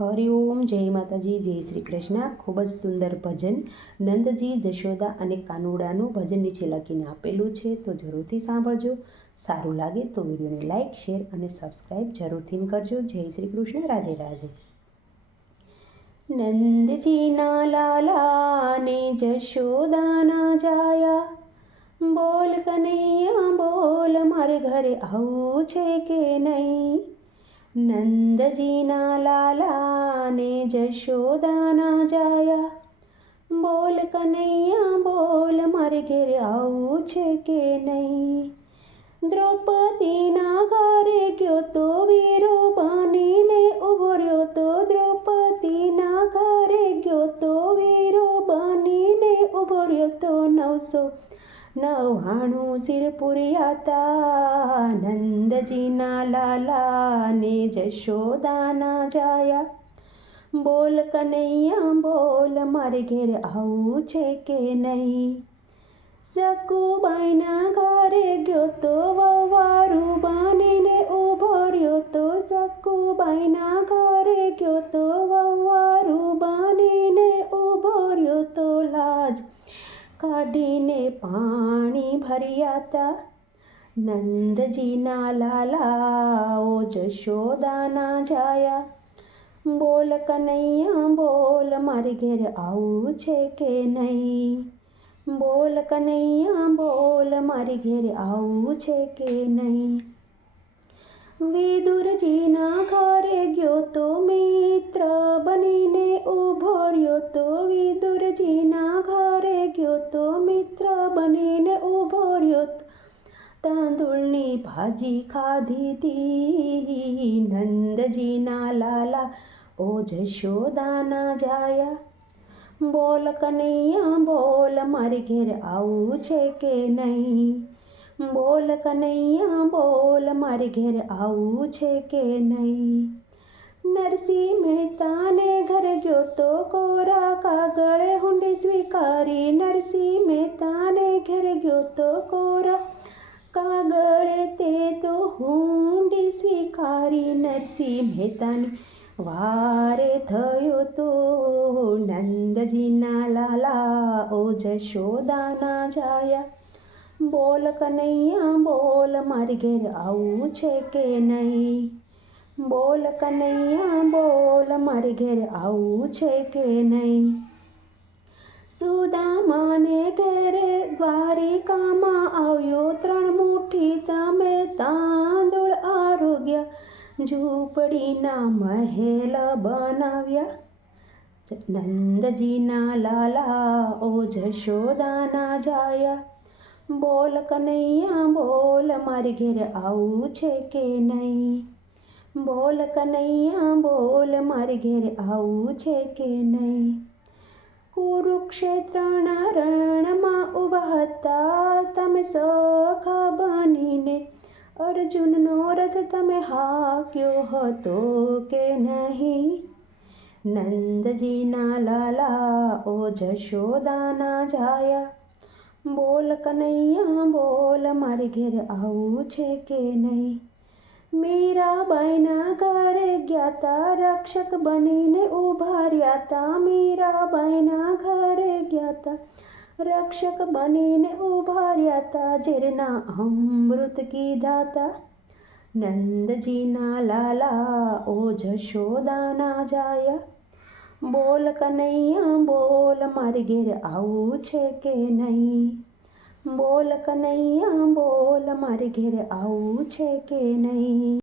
હરિઓમ જય માતાજી, જય શ્રી કૃષ્ણ. ખૂબ જ સુંદર ભજન. નંદજી, જશોદા અને કાનુડાનું ભજન નીચે લખીને આપેલું છે, તો જરૂરથી સાંભળજો. સારું લાગે તો વિડીયોને લાઇક શેર અને સબસ્ક્રાઈબ જરૂરથી કરજો. જય શ્રી કૃષ્ણ. રાધે રાધે. નંદજીના લાલા ને જશોદાના જાયા. બોલ કનૈયા, બોલ, મારે ઘરે આવું છે કે નહીં? નંદજીના લાલા ને જશોદાના જાયા બોલ કનૈયા બોલ મારે ઘેરે આવું છે કે નહીં દ્રૌપદીના ઘરે ગયો તો વીરો બનીને ઊભો રહ્યો તો દ્રૌપદીના ઘરે ગયો તો વીરો બનીને ઊભો રહ્યો તો નવસો નવ્વાણું શિર પુરિયાતા નંદજીના લાલા ને જશોદાના જાયા બોલ કનૈયા બોલ મારે ઘેર આવું છે કે નહીં સકુબાઈના ઘરે ગયો તો વવારું બાંધીને ઊભો રહ્યો તો સકુબાઈના ઘરે ગયો તો વવારું બાંધીને ઊભો રહ્યો તો લાજ કાઢીને પાણી ભર્યાતા નંદજીના લાલા, ઓ જશોદાના જાયા. બોલ કનૈયા, બોલ, મારી ઘેર આવું છે કે નહીં? બોલ કનૈયા, બોલ, મારી ઘેર આવું છે કે નહીં? વિદુરજીના ઘરે ગયો તો મિત્ર બનીને ઊભો રહ્યો તો વિદુરજીના ઘરે ગયો તો મિત્ર બનીને ભાજી ખાધી તી નંદજીના લાલા ઓ જશોદાના જાયા બોલ કનૈયા બોલ મારી ઘેર આવું છે કે નહીં બોલ કનૈયા બોલ મારી ઘેર આવું છે કે નહીં નરસિંહ મહેતાને ઘરે ગયો તો કોરા કાગળે હુંડી સ્વીકારી નરસિંહ મહેતાને ઘેર ગયો તો કોરા કાગળે તો સ્વીકારી નરસિંહ મહેતાની વારે થયો તો નંદજીના લાલા ઓ જશોદાના જાયા. બોલ કનૈયા, બોલ મારી ઘેર આવું છે કે નહીં? બોલ કનૈયા, બોલ મારી ઘેર આવું છે કે નહીં? સુદામાને ઘેરે દ્વારિકામાં આવ્યો ઝૂંપડીના મહેલ બનાવ્યા. નંદજીના લાલા ઓ જશોદાના જાયા. બોલ કનૈયા, બોલ મારી ઘેર આવું છે કે નહીં? બોલ કનૈયા, બોલ મારી ઘેર આવું છે કે નહીં? કુરુક્ષેત્રના રણમાં ઊભા હતા. તમે સખા બનીને અર્જુનનો રથ તમે હાક્યો હતો કે નહીં? નંદજીના લાલા ઓ જશોદાના જાયા. બોલ કનૈયા, બોલ મારી ઘેર આવું છે કે નહીં? મીરાબાઈના ઘરે ગયા તા, રક્ષક બનીને ઉભાર્યા તા. મીરાબાઈના ઘરે ગયા તા. રક્ષક બનીને ઊભા રહ્યા તા ઝેરના અમૃત કીધાતા નંદજીના લાલા ઓ જશોદાના જાયા બોલ કનૈયા બોલ મારી ઘેર આવું છે કે નહીં બોલ કનૈયા બોલ મારી ઘેર આવું છે કે નહીં